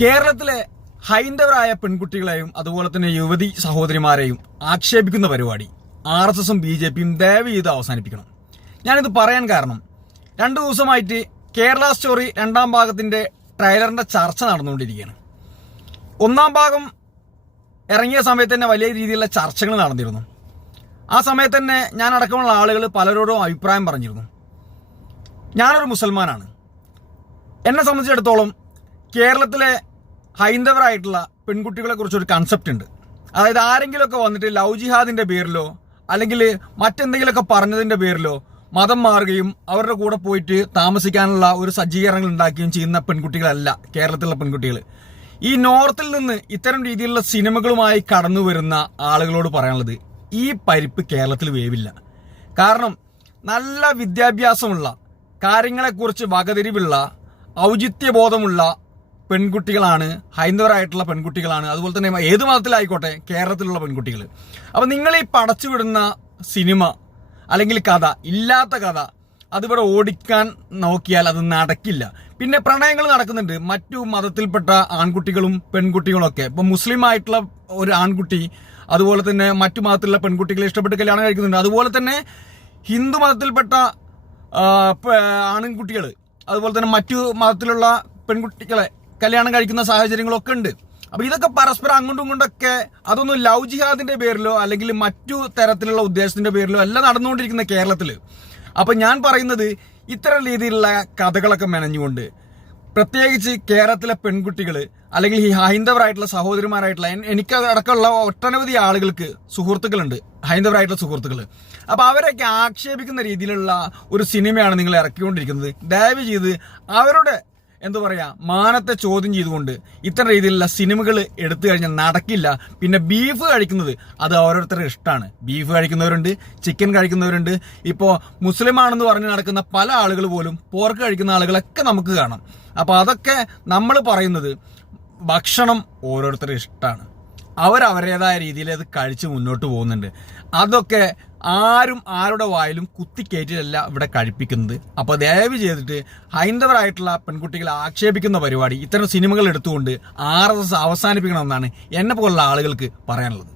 കേരളത്തിലെ ഹൈന്ദവരായ പെൺകുട്ടികളെയും അതുപോലെ തന്നെ യുവതി സഹോദരിമാരെയും ആക്ഷേപിക്കുന്ന പരിപാടി RSSും BJPയും ദയവ് ചെയ്ത് അവസാനിപ്പിക്കണം. ഞാനിത് പറയാൻ കാരണം 2 ദിവസമായിട്ട് കേരള സ്റ്റോറി 2ാം ഭാഗത്തിന്റെ ട്രെയിലറിന്റെ ചർച്ച നടന്നുകൊണ്ടിരിക്കുകയാണ്. 1ാം ഭാഗം ഇറങ്ങിയ സമയത്ത് തന്നെ വലിയ രീതിയിലുള്ള ചർച്ചകൾ നടന്നിരുന്നു. ആ സമയത്ത് തന്നെ ഞാൻ അടക്കമുള്ള ആളുകൾ പലരോടും അഭിപ്രായം പറഞ്ഞിരുന്നു. ഞാനൊരു മുസൽമാനാണ്. എന്നെ സംബന്ധിച്ചിടത്തോളം കേരളത്തിലെ ഹൈന്ദവരായിട്ടുള്ള പെൺകുട്ടികളെ കുറിച്ചൊരു കൺസെപ്റ്റ് ഉണ്ട്. അതായത് ആരെങ്കിലുമൊക്കെ വന്നിട്ട് ലവ് ജിഹാദിന്റെ പേരിലോ അല്ലെങ്കിൽ മറ്റെന്തെങ്കിലുമൊക്കെ പറഞ്ഞതിന്റെ പേരിലോ മതം മാറുകയും അവരുടെ കൂടെ പോയിട്ട് താമസിക്കാനുള്ള ഒരു സജ്ജീകരണങ്ങൾ ഉണ്ടാക്കുകയും ചെയ്യുന്ന പെൺകുട്ടികളല്ല കേരളത്തിലുള്ള പെൺകുട്ടികൾ. ഈ നോർത്തിൽ നിന്ന് ഇത്തരം രീതിയിലുള്ള സിനിമകളുമായി കടന്നു വരുന്ന ആളുകളോട് പറയാനുള്ളത്, ഈ പരിപ്പ് കേരളത്തിൽ വേവില്ല. കാരണം നല്ല വിദ്യാഭ്യാസമുള്ള, കാര്യങ്ങളെക്കുറിച്ച് വകതിരിവുള്ള, ഔചിത്യബോധമുള്ള പെൺകുട്ടികളാണ്, ഹൈന്ദവരായിട്ടുള്ള പെൺകുട്ടികളാണ്. അതുപോലെ തന്നെ ഏത് മതത്തിലായിക്കോട്ടെ കേരളത്തിലുള്ള പെൺകുട്ടികൾ. അപ്പൊ നിങ്ങൾ ഈ പടച്ചുവിടുന്ന സിനിമ അല്ലെങ്കിൽ കഥ, ഇല്ലാത്ത കഥ അതിവിടെ ഓടിക്കാൻ നോക്കിയാൽ അത് നടക്കില്ല. പിന്നെ പ്രണയങ്ങൾ നടക്കുന്നുണ്ട് മറ്റു മതത്തിൽപ്പെട്ട ആൺകുട്ടികളും പെൺകുട്ടികളും ഒക്കെ. ഇപ്പൊ മുസ്ലിം ആയിട്ടുള്ള ഒരു ആൺകുട്ടി അതുപോലെ തന്നെ മറ്റു മതത്തിലുള്ള പെൺകുട്ടികളെ ഇഷ്ടപ്പെട്ട് കല്യാണം കഴിക്കുന്നുണ്ട്. അതുപോലെ തന്നെ ഹിന്ദു മതത്തിൽപ്പെട്ട ആൺകുട്ടികൾ അതുപോലെ തന്നെ മറ്റു മതത്തിലുള്ള പെൺകുട്ടികളെ കല്യാണം കഴിക്കുന്ന സാഹചര്യങ്ങളൊക്കെ ഉണ്ട്. അപ്പൊ ഇതൊക്കെ പരസ്പരം അങ്ങോട്ടും ഇങ്ങോട്ടൊക്കെ അതൊന്നും ലവ് ജിഹാദിന്റെ പേരിലോ അല്ലെങ്കിൽ മറ്റു തരത്തിലുള്ള ഉദ്ദേശത്തിന്റെ പേരിലോ അല്ല നടന്നുകൊണ്ടിരിക്കുന്ന കേരളത്തില്. അപ്പൊ ഞാൻ പറയുന്നത്, ഇത്തരം രീതിയിലുള്ള കഥകളൊക്കെ മെനഞ്ഞുകൊണ്ട് പ്രത്യേകിച്ച് കേരളത്തിലെ പെൺകുട്ടികൾ അല്ലെങ്കിൽ ഈ ഹൈന്ദവരായിട്ടുള്ള സഹോദരിമാരായിട്ടുള്ള എനിക്ക് അടക്കമുള്ള ഒട്ടനവധി ആളുകൾക്ക് സുഹൃത്തുക്കളുണ്ട്, ഹൈന്ദവരായിട്ടുള്ള സുഹൃത്തുക്കൾ. അപ്പൊ അവരൊക്കെ ആക്ഷേപിക്കുന്ന രീതിയിലുള്ള ഒരു സിനിമയാണ് നിങ്ങൾ ഇറക്കിക്കൊണ്ടിരിക്കുന്നത്. ദയവ് ചെയ്ത് അവരുടെ മാനത്തെ ചോദ്യം ചെയ്തുകൊണ്ട് ഇത്തരം രീതിയിലുള്ള സിനിമകൾ എടുത്തു കഴിഞ്ഞാൽ നടക്കില്ല. പിന്നെ ബീഫ് കഴിക്കുന്നത് അത് ഓരോരുത്തരുടെ ഇഷ്ടമാണ്. ബീഫ് കഴിക്കുന്നവരുണ്ട്, ചിക്കൻ കഴിക്കുന്നവരുണ്ട്. ഇപ്പോൾ മുസ്ലിം ആണെന്ന് പറഞ്ഞ് നടക്കുന്ന പല ആളുകൾ പോലും പോർക്ക് കഴിക്കുന്ന ആളുകളൊക്കെ നമുക്ക് കാണാം. അപ്പൊ അതൊക്കെ നമ്മൾ പറയുന്നത്, ഭക്ഷണം ഓരോരുത്തരുടെ ഇഷ്ടമാണ്. അവരവരുടേതായ രീതിയിൽ അത് കഴിച്ച് മുന്നോട്ട് പോകുന്നുണ്ട്. അതൊക്കെ ആരും ആരുടെ വായിലും കുത്തിക്കയറ്റിലല്ല ഇവിടെ കഴിപ്പിക്കുന്നത്. അപ്പോൾ ദയവ് ചെയ്തിട്ട് ഹൈന്ദവരായിട്ടുള്ള പെൺകുട്ടികളെ ആക്ഷേപിക്കുന്ന പരിപാടി, ഇത്തരം സിനിമകൾ എടുത്തുകൊണ്ട് RSS അവസാനിപ്പിക്കണമെന്നാണ് എന്നെ പോലുള്ള ആളുകൾക്ക് പറയാനുള്ളത്.